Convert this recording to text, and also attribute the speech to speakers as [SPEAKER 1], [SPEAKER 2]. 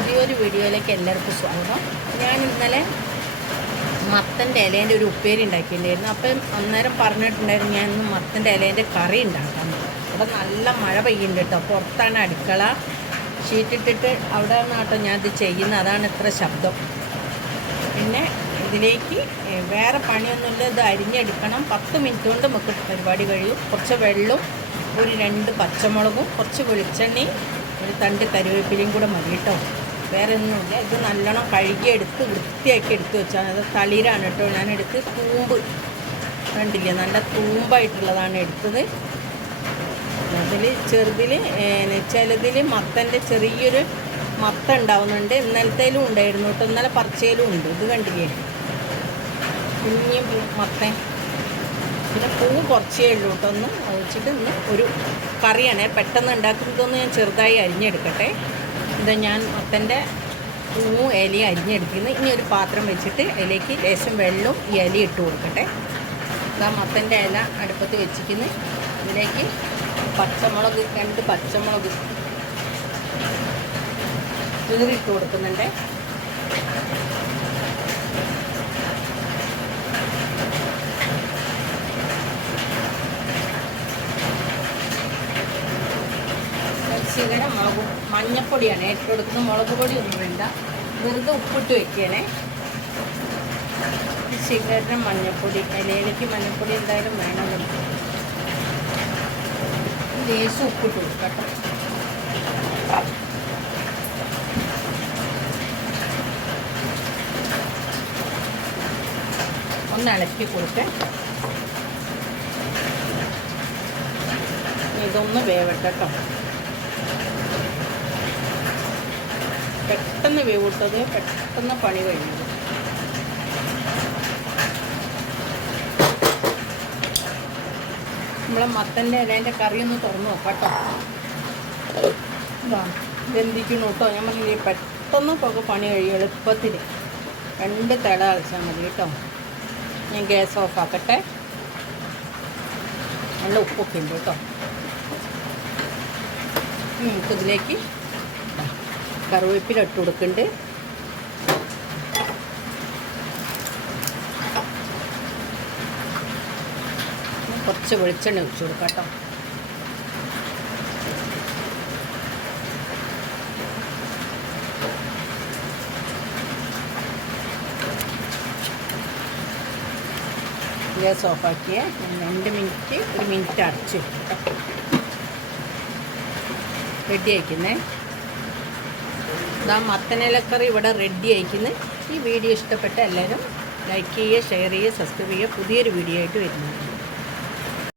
[SPEAKER 1] പുതിയൊരു വീഡിയോയിലേക്ക് എല്ലാവർക്കും സ്വാഗതം. ഞാൻ ഇന്നലെ മത്തന്റെ ഇലേന്റെ ഒരു ഉപ്പേരി ഉണ്ടാക്കിയിട്ടുണ്ടായിരുന്നു. അപ്പം അന്നേരം പറഞ്ഞിട്ടുണ്ടായിരുന്നു ഞാൻ ഇന്ന് മത്തന്റെ ഇലേന്റെ കറി ഉണ്ടാക്കാം അവിടെ നല്ല മഴ പെയ്യുന്നുണ്ട് കേട്ടോ. പുറത്താണ് അടുക്കള. ഷീറ്റിട്ടിട്ട് അവിടെ നിന്നാട്ടോ ഞാനിത് ചെയ്യുന്നത്. അതാണ് ഇത്ര ശബ്ദം. പിന്നെ ഇതിലേക്ക് വേറെ പണിയൊന്നുമില്ല. ഇത് അരിഞ്ഞെടുക്കണം. പത്ത് മിനിറ്റ് കൊണ്ട് നമുക്ക് പരിപാടി കഴിയും. കുറച്ച് വെള്ളവും ഒരു രണ്ട് പച്ചമുളകും കുറച്ച് വെളിച്ചെണ്ണയും ഒരു തണ്ട് കരുവേപ്പിലയും കൂടെ മതി കേട്ടോ. വേറെ ഒന്നുമില്ല ഇത് നല്ലോണം കഴുകി എടുത്ത് വൃത്തിയാക്കി എടുത്ത് വെച്ചാൽ അത് തളിരാണ് കേട്ടോ. ഞാനെടുത്ത് തൂമ്പ് കണ്ടില്ലേ? നല്ല തൂമ്പായിട്ടുള്ളതാണ് എടുത്തത്. അതിൽ ചെറുതിൽ ചിലതിൽ മത്തന്റെ ചെറിയൊരു മത്ത ഉണ്ടാവുന്നുണ്ട്. ഇന്നലത്തേലും ഉണ്ടായിരുന്നു കേട്ടോ. ഇന്നലെ പറിച്ചയിലും ഉണ്ട്. ഇത് കണ്ടില്ലേ? കുഞ്ഞ് മത്തൻ. പിന്നെ പൂ കുറച്ചേ ഉള്ളൂ കേട്ടോ. ഒന്ന് അത് വെച്ചിട്ട് ഇന്ന് ഒരു കറിയാണേ. പെട്ടെന്ന് ഉണ്ടാക്കുന്നതൊന്ന് ഞാൻ ചെറുതായി അരിഞ്ഞെടുക്കട്ടെ. ഇത് ഞാൻ മത്തന്റെ പൂവും ഇലയും അരിഞ്ഞെടുക്കുന്നു ഇനി ഒരു പാത്രം വെച്ചിട്ട് ഇലയ്ക്ക് ലേശം വെള്ളവും ഈ ഇല ഇട്ട് കൊടുക്കട്ടെ. ഇതാ മത്തന്റെ ഇല അടുപ്പത്ത് വെച്ചിരിക്കുന്നു. ഇതിലേക്ക് പച്ചമുളക് രണ്ട് പച്ചമുളക്. കീറിയിട്ട് കൊടുക്കുന്നുണ്ട്. ശീകര മുളക് മഞ്ഞപ്പൊടിയാണ്. ഏറ്റവും കൊടുക്കുന്നത് മുളക് പൊടി ഒന്നും വേണ്ട. വെറുതെ ഉപ്പിട്ട് വെക്കണേ ശീകര മഞ്ഞപ്പൊടി ഇലയിലേക്ക് മഞ്ഞപ്പൊടി എന്തായാലും വേണമെന്നില്ല ലേശം ഉപ്പിട്ട് കൊടുക്കട്ടെ ഒന്ന് ഇളക്കി കൊടുക്കേ ഇതൊന്ന് വേവട്ടെ കേട്ടോ. പെട്ടെന്ന് വേവിട്ടത് പെട്ടെന്ന് പണി കഴിഞ്ഞത് നമ്മളെ മത്തന്റെ ഇലേന്റെ കറി ഒന്ന് തുറന്ന് നോക്കാം കേട്ടോ ഇതാ ഇതെന്തിക്കുന്നു കേട്ടോ? ഞാൻ പറഞ്ഞില്ലേ പെട്ടെന്ന് പോകെ പണി കഴിയും എളുപ്പത്തിൽ രണ്ട് തട അളച്ചാൽ മതി കേട്ടോ. ഞാൻ ഗ്യാസ് ഓഫ് ആക്കട്ടെ. നല്ല ഉപ്പൊക്കെ ഉണ്ട് കേട്ടോ. നമുക്കിതിലേക്ക് കറിവേപ്പില ഇട്ട് കൊടുക്കുന്നുണ്ട് കുറച്ച് വെളിച്ചെണ്ണ ഒഴിച്ചു കൊടുക്കാം ഗ്യാസ് ഓഫാക്കിയ രണ്ട് മിനിറ്റ് ഒരു മിനിറ്റ് അടച്ചു റെഡി ആയിക്കുന്നേ. ഇതാ മത്തനിലക്കറി ഇവിടെ റെഡി ആയിക്കുന്നത് ഈ വീഡിയോ ഇഷ്ടപ്പെട്ട എല്ലാവരും ലൈക്ക് ചെയ്യുക ഷെയർ ചെയ്യുക സബ്സ്ക്രൈബ് ചെയ്യുക. പുതിയൊരു വീഡിയോ ആയിട്ട് വരുന്നത്